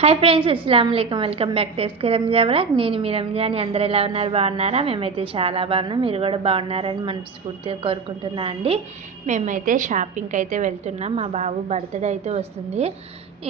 Hi friends, అస్సలాము అలైకుం. Welcome back to SK Ranja vlog. నేను మీ రంజాని. అందరు ఎలా ఉన్నారు? బాగున్నారా? మేమైతే చాలా బాగున్నాం. మీరు కూడా బాగున్నారని మనస్ఫూర్తిగా కోరుకుంటున్నా అండి. మేమైతే షాపింగ్కి అయితే వెళ్తున్నాం. మా బాబు బర్త్డే అయితే వస్తుంది.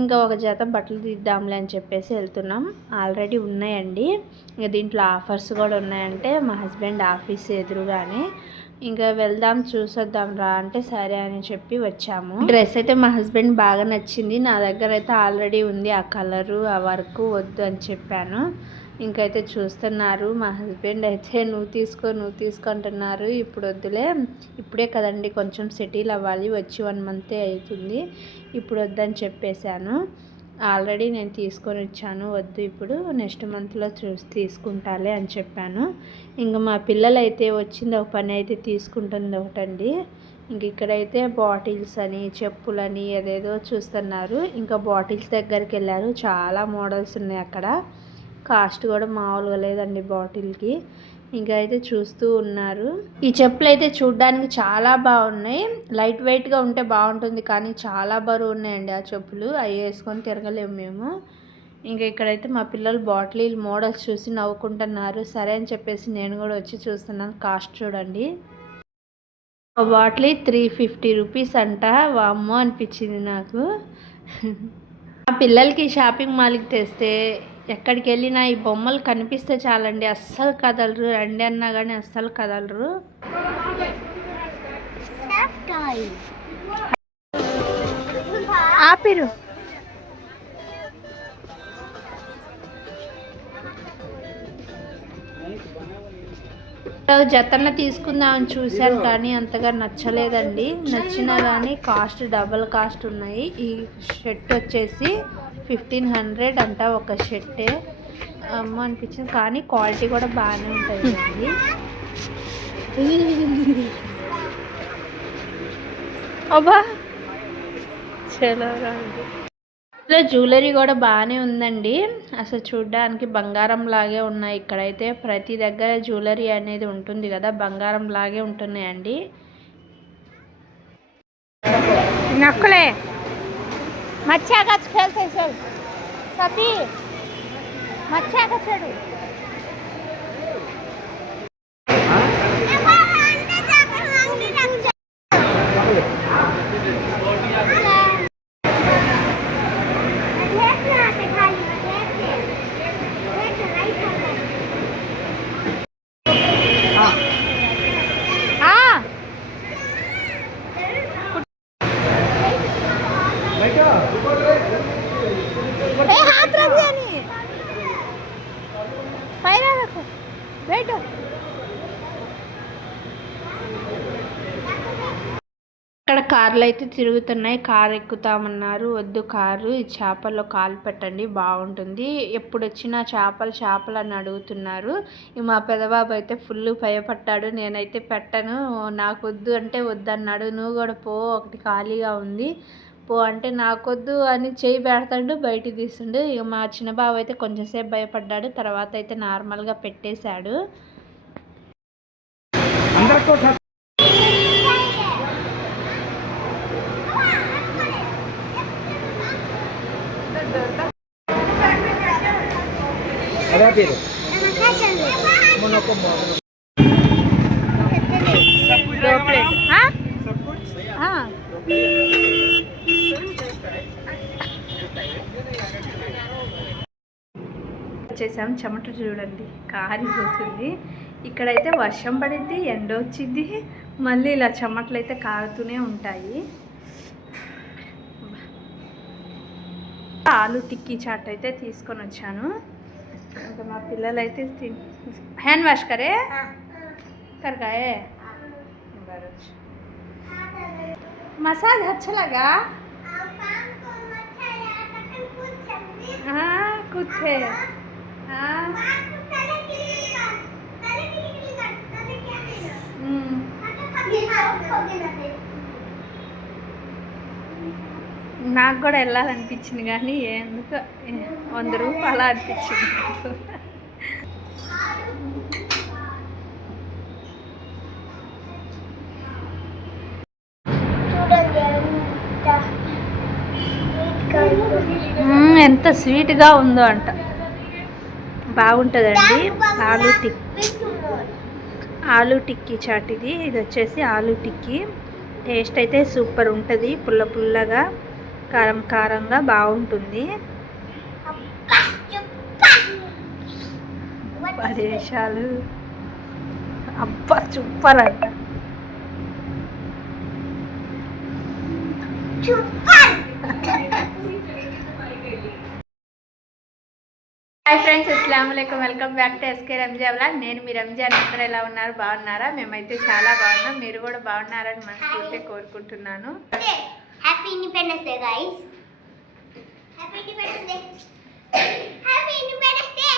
ఇంకా ఒక జత బట్టలు తీద్దాంలే అని చెప్పేసి వెళ్తున్నాం. ఆల్రెడీ ఉన్నాయండి. ఇంకా దీంట్లో ఆఫర్స్ కూడా ఉన్నాయంటే మా హస్బెండ్ ఆఫీస్ ఎదురుగానే ఇంకా వెళ్దాం చూసొద్దాం రా అంటే సరే అని చెప్పి వచ్చాము. డ్రెస్ అయితే మా హస్బెండ్ బాగా నచ్చింది. నా దగ్గర అయితే ఆల్రెడీ ఉంది ఆ కలరు, ఆ వర్క్ వద్దు అని చెప్పాను. ఇంకైతే చూస్తున్నారు. మా హస్బెండ్ అయితే నువ్వు తీసుకో అంటున్నారు. ఇప్పుడు వద్దులే, ఇప్పుడే కదండి కొంచెం సెటిల్ అవ్వాలి, వచ్చి 1 మంతే అవుతుంది, ఇప్పుడు వద్దని చెప్పేశాను. ఆల్రెడీ నేను తీసుకొని వచ్చాను, వద్దు ఇప్పుడు నెక్స్ట్ మంత్లో తీసుకుంటాలే అని చెప్పాను. ఇంకా మా పిల్లలు అయితే వచ్చింది ఒక పని అయితే తీసుకుంటుంది ఒకటండి. ఇంక ఇక్కడైతే బాటిల్స్ అని చెప్పులని ఏదేదో చూస్తున్నారు. ఇంకా బాటిల్స్ దగ్గరికి వెళ్ళారు. చాలా మోడల్స్ ఉన్నాయి అక్కడ. కాస్ట్ కూడా మామూలుగా లేదండి బాటిల్కి. ఇంకా అయితే చూస్తూ ఉన్నారు. ఈ చెప్పులు అయితే చూడడానికి చాలా బాగున్నాయి. లైట్ వెయిట్గా ఉంటే బాగుంటుంది, కానీ చాలా బరువు ఉన్నాయండి ఆ చెప్పులు. అవి వేసుకొని తిరగలేము మేము. ఇంకా ఇక్కడైతే మా పిల్లలు బాటిల్ మోడల్స్ చూసి నవ్వుకుంటున్నారు. సరే అని చెప్పేసి నేను కూడా వచ్చి చూస్తున్నాను. కాస్ట్ చూడండి, బాటిల్ 350 రూపీస్ అంట. వామ్మో అనిపించింది నాకు. మా పిల్లలకి షాపింగ్ మాల్కి తెస్తే ఎక్కడికి వెళ్ళినా ఈ బొమ్మలు కనిపిస్తే చాలండి, అస్సలు కదలరు. రండి అన్నా కానీ అస్సలు కదలరు. ఆపిరు జతన తీసుకుందామని చూశాను, కానీ అంతగా నచ్చలేదండి. నచ్చినా కానీ కాస్ట్ డబల్ కాస్ట్ ఉన్నాయి. ఈ షర్ట్ వచ్చేసి 1500 అంట ఒక షర్టే. అమ్మ అనిపించింది, కానీ క్వాలిటీ కూడా బాగానే ఉంటుంది. అబ్బా చలో రండి. ఇలా జ్యువెలరీ కూడా బాగానే ఉందండి. అసలు చూడ్డానికి బంగారం లాగే ఉన్నాయి. ఇక్కడైతే ప్రతి దగ్గర జ్యువెలరీ అనేది ఉంటుంది కదా, బంగారం లాగే ఉంటున్నాయండి. నక్కలే మచ్చాగా खेलते चल सती मच्छा చెడు. हाथ रख दिया नहीं पैरा रखो बैठो. ఇక్కడ కార్లు అయితే తిరుగుతున్నాయి. కారు ఎక్కుతామన్నారు, వద్దు కారు, ఈ చేపల్లో కాలు పెట్టండి బాగుంటుంది. ఎప్పుడు వచ్చినా చేపలు అని అడుగుతున్నారు. మా పెదబాబు అయితే ఫుల్ భయపడ్డాడు. నేనైతే పెట్టను, నాకు వద్దు అంటే వద్దన్నాడు. నువ్వు కూడా పో, ఒకటి ఖాళీగా ఉంది పో అంటే నాకొద్దు అని చేయి పెడతాడు, బయటికి తీస్తుండు. ఇక మా చిన్న బాబు అయితే కొంచెంసేపు భయపడ్డాడు, తర్వాత అయితే నార్మల్గా పెట్టేశాడు. వచ్చేసాం. చెమట చూడండి కారిపోతుంది. ఇక్కడైతే వర్షం పడింది, ఎండ వచ్చింది, మళ్ళీ ఇలా చెమటలు అయితే కారుతూనే ఉంటాయి. ఆలు టిక్కీ చాట్ అయితే తీసుకొని వచ్చాను. ఇంకా మా పిల్లలు అయితే హ్యాండ్ వాష్ కరే करकाए मसाज अच्छा लगा. हाँ कुछ है. हाँ నాకు కూడా వెళ్ళాలనిపించింది, కానీ ఎందుకు 100 రూపాయలు అనిపించింది. ఎంత ఎంత స్వీట్గా ఉందో అంట. బాగుంటుందండి. ఆలూ టిక్కీ చాట్ ఇది వచ్చేసి ఆలూ టిక్కీ. టేస్ట్ అయితే సూపర్ ఉంటుంది. పుల్ల పుల్లగా కారం కారంగా బాగుంటుంది. దేశాలు అబ్బా సూపర్ అంట. హాయ్ ఫ్రెండ్స్, అస్సలాము అలైకుం. Welcome back to SK Ranja vlog. నేను మీ రంజాన్. అందరూ ఎలా ఉన్నారు? బాగున్నారా? మేమైతే చాలా బాగున్నాం. మీరు కూడా బాగున్నారని మనస్ఫూర్తిగా కోరుకుంటున్నాను. Happy independence day guys. Happy independence day. Happy independence day.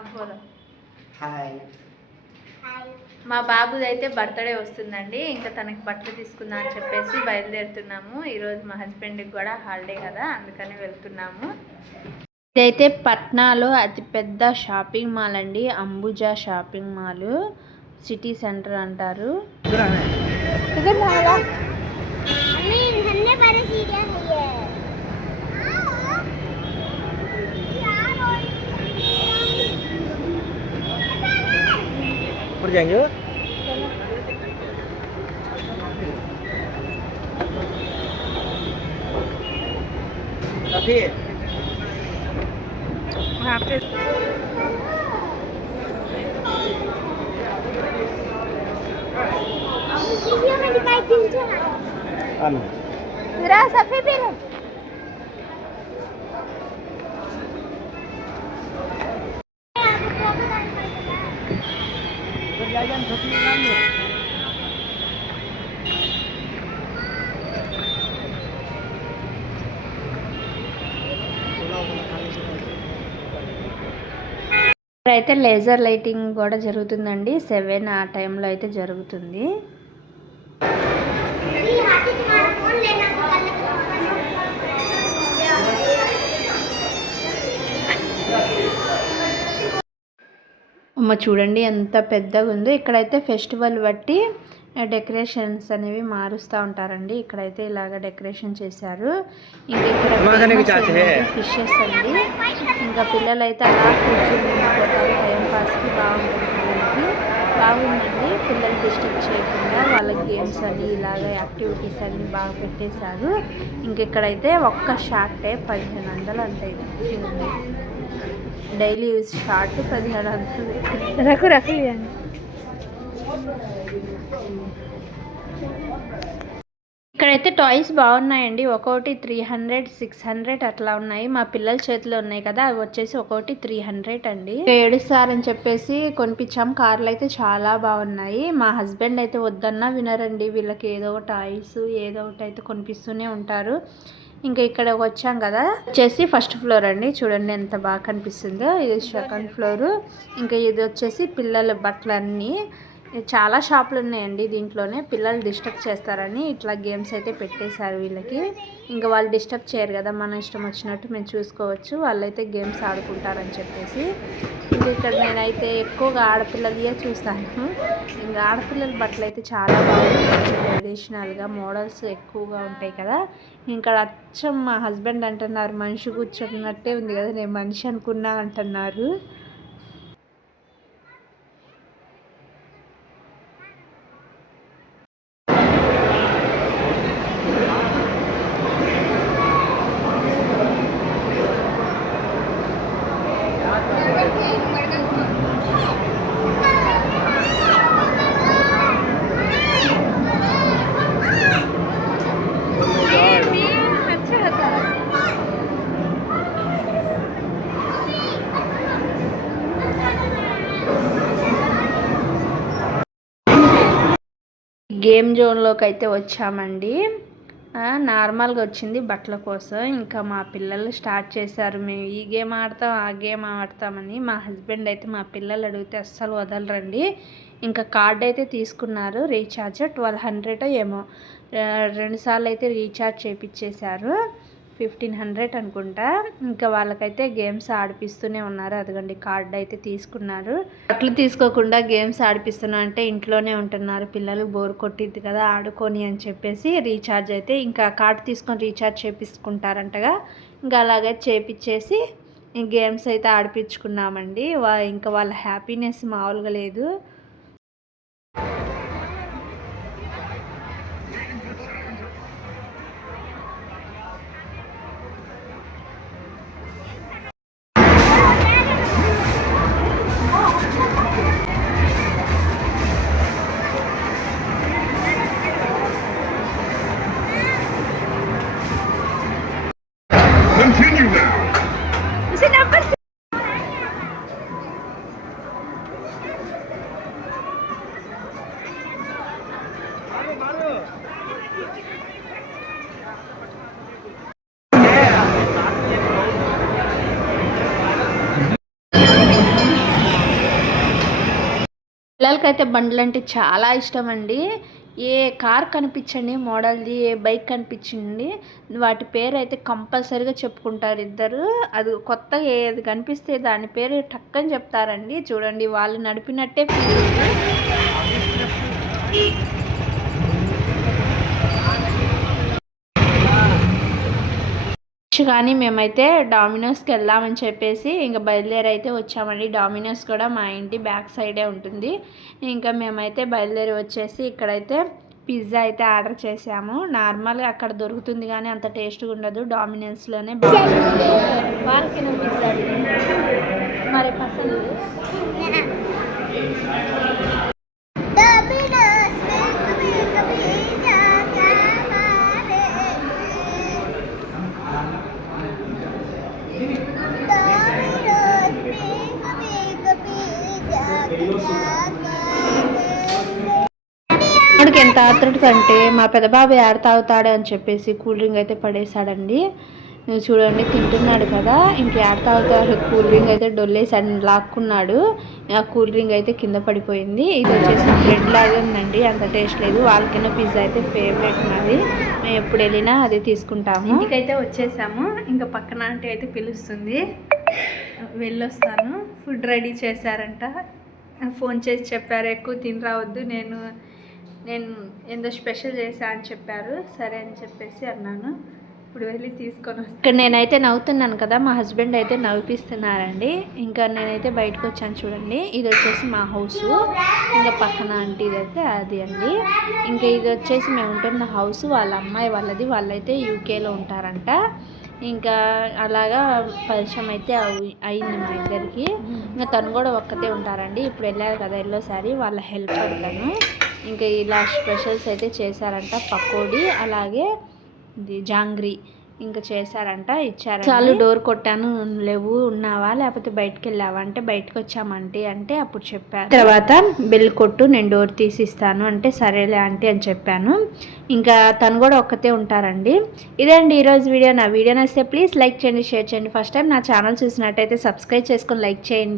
అబ్బోలో హాయ్. మా బాబుది అయితే బర్త్డే వస్తుందండి. ఇంకా తనకి బట్టలు తీసుకుందాం అని చెప్పేసి బయలుదేరుతున్నాము. ఈరోజు మా హస్బెండ్కి కూడా హాలిడే కదా, అందుకని వెళ్తున్నాము. ఇదైతే పట్నాలో అతిపెద్ద షాపింగ్ మాల్ అండి. Ambuja shopping mall, city centre అంటారు. जाएंगे वहाँ पे అయితే లేజర్ లైటింగ్ కూడా జరుగుతుందండి. 7 ఆ టైంలో అయితే జరుగుతుంది. అమ్మ చూడండి ఎంత పెద్దగా ఉందో. ఇక్కడైతే ఫెస్టివల్ బట్టి డెకరేషన్స్ అనేవి మారుస్తూ ఉంటారండి. ఇక్కడైతే ఇలాగ డెకరేషన్ చేశారు. ఇంకా ఇక్కడ ఫిషెస్ అండి. ఇంకా పిల్లలైతే అలా కూర్చొని పోతారు. టైం పాస్కి బాగుంటుంది. బాగుందండి. పిల్లలు డిస్టర్బ్ చేయకుండా వాళ్ళ గేమ్స్ అని ఇలాగ యాక్టివిటీస్ అన్నీ బాగా పెట్టేశారు. ఇంకెక్కడైతే ఒక్క షార్టే 1500 అంటే ఇది డైలీ యూజ్ షార్ట్ 1500 రకరకాలు అండి. ఇక్కడైతే టాయ్స్ బాగున్నాయండి. ఒక్కొక్కటి 300, 600 అట్లా ఉన్నాయి. మా పిల్లల చేతిలో ఉన్నాయి కదా, అవి వచ్చేసి ఒక్కొక్కటి 300 అండి. ఏడుస్తారని చెప్పేసి కొనిపించాం. కార్లు అయితే చాలా బాగున్నాయి. మా హస్బెండ్ అయితే వద్దన్నా వినరండి. వీళ్ళకి ఏదో ఒక టాయ్స్ ఏదో ఒకటి అయితే కొనిపిస్తూనే ఉంటారు. ఇంకా ఇక్కడ వచ్చాం కదా, వచ్చేసి ఫస్ట్ ఫ్లోర్ అండి. చూడండి ఎంత బాగా కనిపిస్తుందో. ఇది సెకండ్ ఫ్లోరు. ఇంకా ఇది వచ్చేసి పిల్లల బట్టలన్నీ. చాలా షాపులు ఉన్నాయండి దీంట్లోనే. పిల్లలు డిస్టర్బ్ చేస్తారని ఇట్లా గేమ్స్ అయితే పెట్టేశారు వీళ్ళకి. ఇంకా వాళ్ళు డిస్టర్బ్ చేయరు కదా, మన ఇష్టం వచ్చినట్టు మేము చూసుకోవచ్చు. వాళ్ళైతే గేమ్స్ ఆడుకుంటారని చెప్పేసి. ఇంకా ఇక్కడ నేనైతే ఎక్కువగా ఆడపిల్లలే చూస్తాను. ఇంకా ఆడపిల్లల బట్టలు అయితే చాలా బాగుంటాయి. ట్రెడిషనల్గా మోడల్స్ ఎక్కువగా ఉంటాయి కదా. ఇంకా అచ్చం మా హస్బెండ్ అంటున్నారు, మనిషి కూర్చున్నట్టే ఉంది కదా, నేను మనిషి అనుకున్నా అంటున్నారు. గేమ్ జోన్లోకి అయితే వచ్చామండి. నార్మల్గా వచ్చింది బట్టల కోసం. ఇంకా మా పిల్లలు స్టార్ట్ చేశారు, మేము ఈ గేమ్ ఆడతాం ఆ గేమ్ ఆడతామని. మా హస్బెండ్ అయితే మా పిల్లలు అడిగితే అస్సలు వదలరండి. ఇంకా కార్డ్ అయితే తీసుకున్నారు. రీఛార్జ్ 1200 ఏమో 2 సార్లు అయితే రీఛార్జ్ చేయించేశారు. 1500 అనుకుంటా. ఇంకా వాళ్ళకైతే గేమ్స్ ఆడిపిస్తూనే ఉన్నారు. అదిగోండి కార్డు అయితే తీసుకున్నారు. అట్లు తీసుకోకుండా గేమ్స్ ఆడిపిస్తున్నా అంటే ఇంట్లోనే ఉంటున్నారు పిల్లలు, బోర్ కొట్టిద్ది కదా ఆడుకొని అని చెప్పేసి రీఛార్జ్ అయితే ఇంకా కార్డు తీసుకొని రీఛార్జ్ చేపించుకుంటారంటగా. ఇంకా అలాగే చేపించేసి గేమ్స్ అయితే ఆడిపించుకున్నామండి. ఇంకా వాళ్ళ హ్యాపీనెస్ మామూలుగా లేదు. Continue now. పిల్లలకైతే బండ్లు అంటే చాలా ఇష్టం అండి. ఏ కార్ కనిపించండి మోడల్ది, ఏ బైక్ కనిపించండి, వాటి పేరు అయితే కంపల్సరీగా చెప్పుకుంటారు ఇద్దరు. అది కొత్తగా ఏది కనిపిస్తే దాని పేరు టక్కని చెప్తారండి. చూడండి వాళ్ళు నడిపినట్టే కానీ మేమైతే డామినోస్కి వెళ్దామని చెప్పేసి ఇంకా బయలుదేరి అయితే వచ్చామండి. డామినోస్ కూడా మా ఇంటి బ్యాక్ సైడే ఉంటుంది. ఇంకా మేమైతే బయలుదేరి వచ్చేసి ఇక్కడైతే పిజ్జా అయితే ఆర్డర్ చేసాము. నార్మల్గా అక్కడ దొరుకుతుంది కానీ అంత టేస్ట్గా ఉండదు, డామినోస్లోనే బాగుంటుంది. వాళ్ళకి పిజ్జా మరి పసందు వాడికి ఎంత ఆతృత అంటే మా పెద్దబాబు ఏడ తాగుతాడు అని చెప్పేసి కూల్ డ్రింక్ అయితే పడేశాడండి. చూడండి తింటున్నాడు కదా, ఇంక ఏడ తాగుతాడు, కూల్ డ్రింక్ అయితే డొల్లేసాడు, లాక్కున్నాడు. ఆ కూల్ డ్రింక్ అయితే కింద పడిపోయింది. ఇది వచ్చేసి బ్రెడ్ లాగా ఉందండి, అంత టేస్ట్ లేదు. వాళ్ళకైనా పిజ్జా అయితే ఫేవరెట్ నాది, మేము ఎప్పుడు వెళ్ళినా అది తీసుకుంటాము. ఇంటికైతే వచ్చేసాము. ఇంకా పక్కన ఆంటీ అయితే పిలుస్తుంది, వెళ్ళొస్తాను. ఫుడ్ రెడీ చేశారంట, ఫోన్ చేసి చెప్పారు ఎక్కువ తిని రావద్దు, నేను ఏందో స్పెషల్ చేశా అని చెప్పారు. సరే అని చెప్పేసి అన్నాను. ఇప్పుడు వెళ్ళి తీసుకొని వస్తాను. ఇక్కడ నేనైతే నవ్వుతున్నాను కదా, మా హస్బెండ్ అయితే నవ్విస్తున్నారండి. ఇంకా నేనైతే బయటకు వచ్చాను చూడండి. ఇది వచ్చేసి మా హౌస్, ఇంకా పక్కన ఆంటీది అయితే అది అండి. ఇంకా ఇది వచ్చేసి మేము ఉంటున్న హౌస్ వాళ్ళ అమ్మాయి వాళ్ళది, వాళ్ళైతే యూకేలో ఉంటారంట. ఇంకా అలాగా పరిచయం అయితే అయింది మా ఇద్దరికి. ఇంకా తను కూడా ఒక్కతే ఉంటారండి. ఇప్పుడు వెళ్ళారు కదా ఎల్లోసారి, వాళ్ళ హెల్ప్ పడతాను. ఇంకా ఇలా స్పెషల్స్ అయితే చేశారంట, పకోడీ అలాగే ఇది జాంగ్రీ ఇంకా చేశారంట, ఇచ్చారంట. చాలు డోర్ కొట్టాను, లేవు ఉన్నావా లేకపోతే బయటకు వెళ్ళావా అంటే బయటకు వచ్చామంటీ అంటే అప్పుడు చెప్పారు. తర్వాత బెల్ కొట్టు నేను డోర్ తీసిస్తాను అంటే సరేలే ఆంటీ అని చెప్పాను. ఇంకా తను కూడా ఒక్కతే ఉంటారండి. ఇదే అండి ఈరోజు వీడియో. నా వీడియో నచ్చితే ప్లీజ్ లైక్ చేయండి, షేర్ చేయండి. ఫస్ట్ టైం నా ఛానల్ చూసినట్టయితే సబ్స్క్రైబ్ చేసుకొని లైక్ చేయండి.